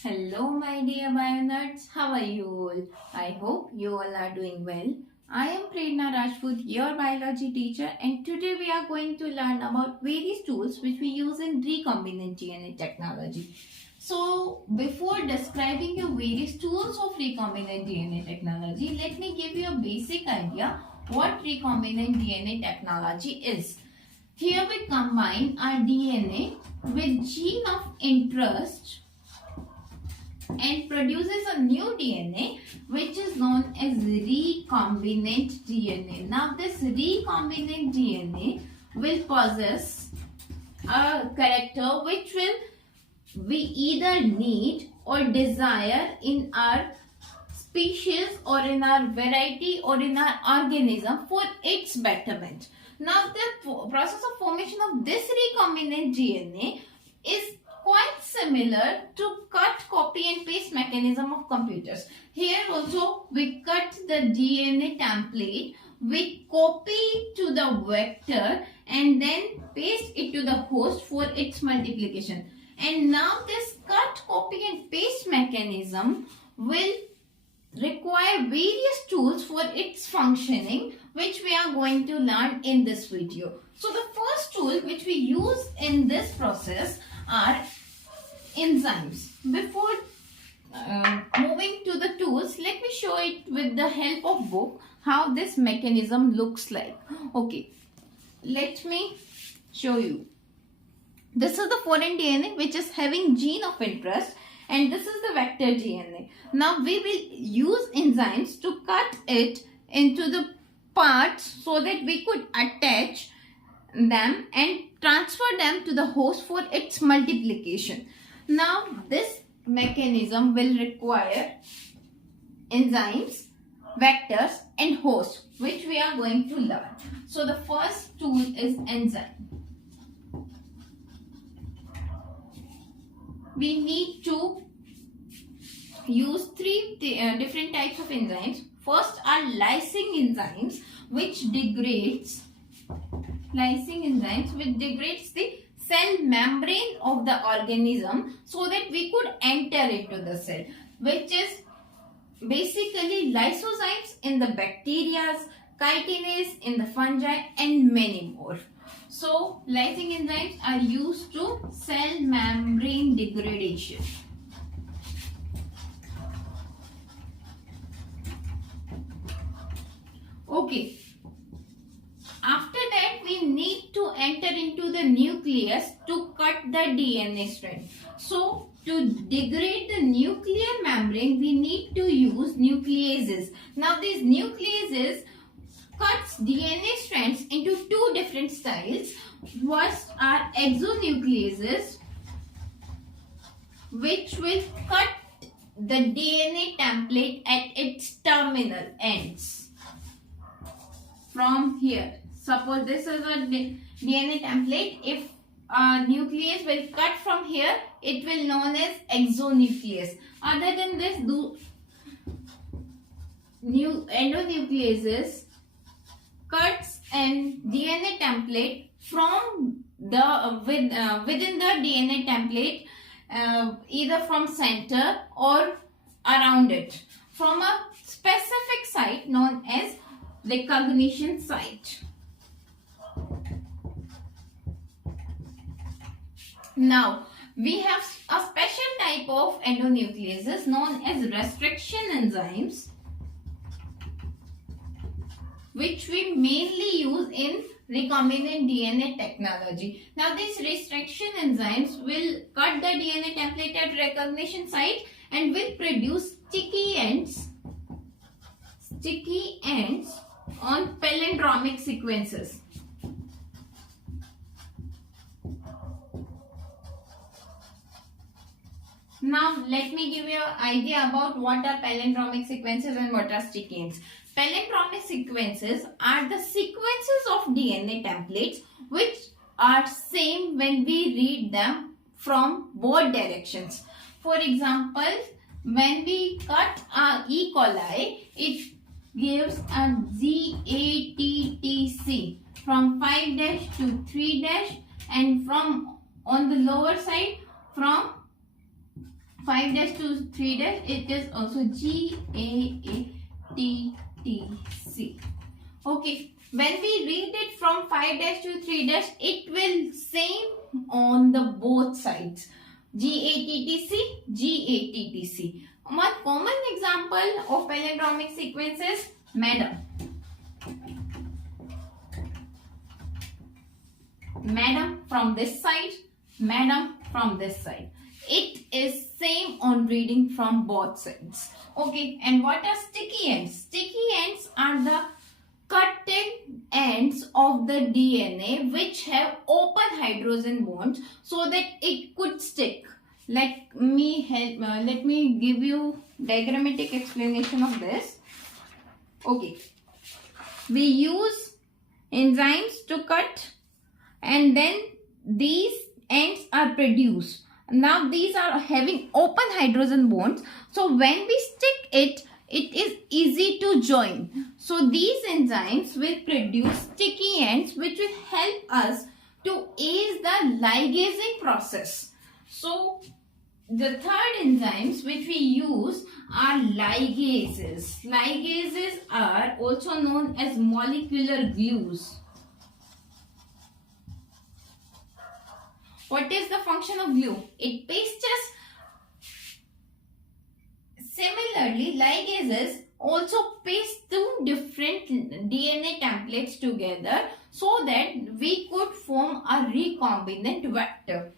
Hello my dear bio-nerds, how are you all? I hope you all are doing well. I am Prerna Rajput, your biology teacher, and today we are going to learn about various tools which we use in recombinant DNA technology. So before describing you various tools of recombinant DNA technology, let me give you a basic idea what recombinant DNA technology is. Here we combine our DNA with gene of interest and produces a new DNA which is known as recombinant DNA. Now this recombinant DNA will possess a character which will we either need or desire in our species or in our variety or in our organism for its betterment. Now the process of formation of this recombinant DNA is quite similar to cut, copy and paste mechanism of computers. Here also we cut the DNA template, we copy it to the vector and then paste it to the host for its multiplication. And now this cut, copy and paste mechanism will require various tools for its functioning, which we are going to learn in this video. So the first tool which we use in this process are enzymes. Before moving to the tools, let me show it with the help of book how this mechanism looks like. Okay, let me show you. This is the foreign DNA which is having gene of interest, and this is the vector DNA. Now we will use enzymes to cut it into the parts so that we could attach them and transfer them to the host for its multiplication. Now this mechanism will require enzymes, vectors and hosts, which we are going to learn. So the first tool is enzyme. We need to use three different types of enzymes. First are lysing enzymes, which degrades the cell membrane of the organism so that we could enter into the cell, which is basically lysozymes in the bacteria, chitinase in the fungi and many more. So lysing enzymes are used to cell membrane degradation. Okay. After that, we need to enter into the nucleus to cut the DNA strand. So, to degrade the nuclear membrane, we need to use nucleases. Now, these nucleases cuts DNA strands into two different styles. First are exonucleases, which will cut the DNA template at its terminal ends. From here. Suppose this is a DNA template. If a nucleus will cut from here, it will known as exonuclease. Other than this, new endonucleases cuts and DNA template from the within the DNA template, either from center or around it, from a specific site known as recognition site. Now, we have a special type of endonucleases known as restriction enzymes, which we mainly use in recombinant DNA technology. Now, these restriction enzymes will cut the DNA template at recognition site and will produce sticky ends on palindromic sequences. Now, let me give you an idea about what are palindromic sequences and what are sticky ends. Palindromic sequences are the sequences of DNA templates which are same when we read them from both directions. For example, when we cut a E. coli, it gives a ZATTC from 5' to 3' and from on the lower side from 5 dash to 3 dash, it is also GAATTC. Okay, when we read it from 5 dash to 3 dash, it will same on the both sides. GATTC, GATTC. One common example of palindromic sequence is madam. Madam from this side, madam from this side. It is same on reading from both sides. Okay, and what are sticky ends? Sticky ends are the cutting ends of the DNA which have open hydrogen bonds so that it could stick. Let me give you diagrammatic explanation of this. Okay, we use enzymes to cut, and then these ends are produced. Now these are having open hydrogen bonds, so when we stick it, it is easy to join. So these enzymes will produce sticky ends which will help us to aid the ligazing process. So the third enzymes which we use are ligases. Ligases are also known as molecular glues. What is the function of glue? It pastes. Similarly, ligases also paste two different DNA templates together so that we could form a recombinant vector.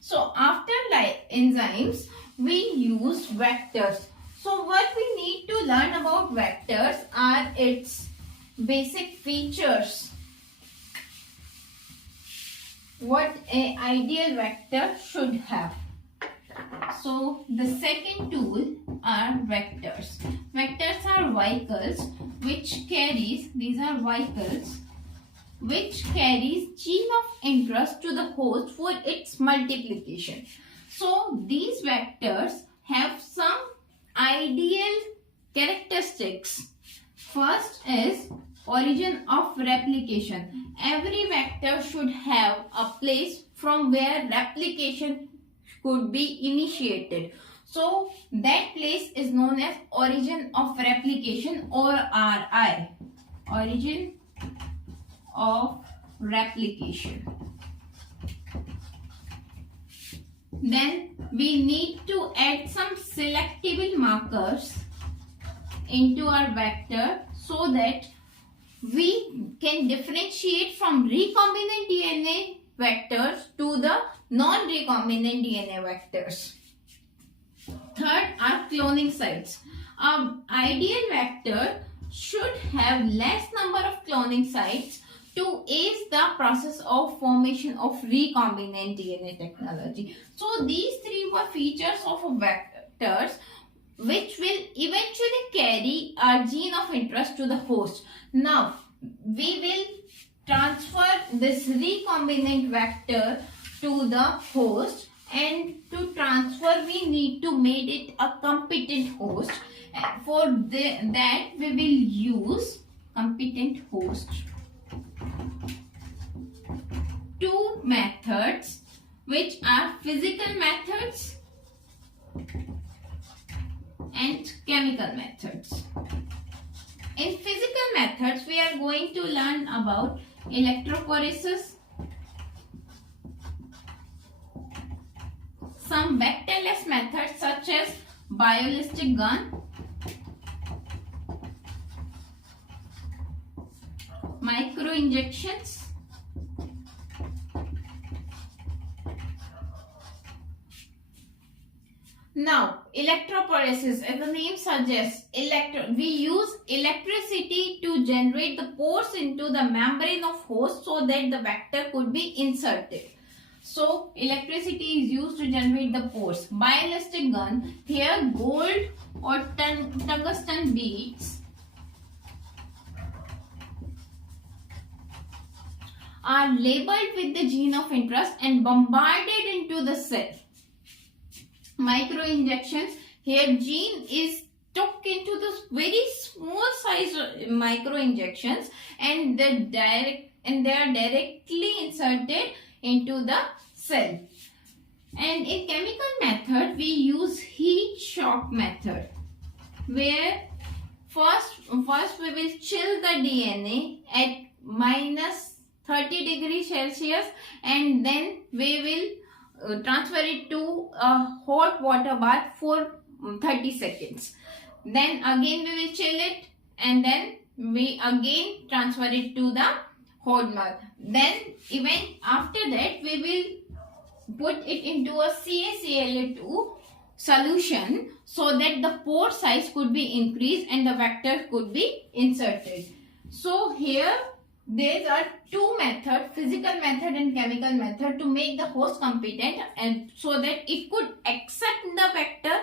So after enzymes, we use vectors. So what we need to learn about vectors are its basic features. What an ideal vector should have. So the second tool are vectors. Vectors are vehicles which carries, these are vehicles which carries gene of interest to the host for its multiplication. So these vectors have some ideal characteristics. First is origin of replication. Every vector should have a place from where replication could be initiated. So that place is known as origin of replication, or RI. Origin of replication. Then we need to add some selectable markers into our vector so that we can differentiate from recombinant DNA vectors to the non-recombinant DNA vectors. Third are cloning sites. An ideal vector should have less number of cloning sites to aid the process of formation of recombinant DNA technology. So these three were features of vectors which will eventually carry our gene of interest to the host. Now we will transfer this recombinant vector to the host, and to transfer we need to make it a competent host. For that we will use competent host. Two methods which are physical methods and chemical methods. In physical methods, we are going to learn about electrophoresis, some vectorless methods such as ballistic gun, microinjections, now electrophoresis, as the name suggests, we use electricity to generate the pores into the membrane of host so that the vector could be inserted. So electricity is used to generate the pores. Ballistic gun, here gold or tungsten beads are labeled with the gene of interest and bombarded into the cell. Microinjections, here gene is took into this very small size microinjections and they are directly inserted into the cell. And in chemical method where first we will chill the DNA at -30°C, and then we will transfer it to a hot water bath for 30 seconds. Then again we will chill it, and then we again transfer it to the hot bath. Then even after that we will put it into a CaCl2 solution so that the pore size could be increased and the vector could be inserted. So here there are two methods, physical method and chemical method, to make the host competent, and so that it could accept the vector,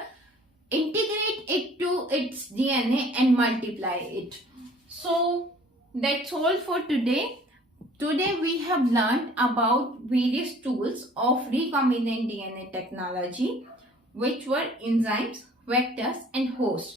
integrate it to its DNA and multiply it. So that's all for today. Today we have learned about various tools of recombinant DNA technology, which were enzymes, vectors and hosts.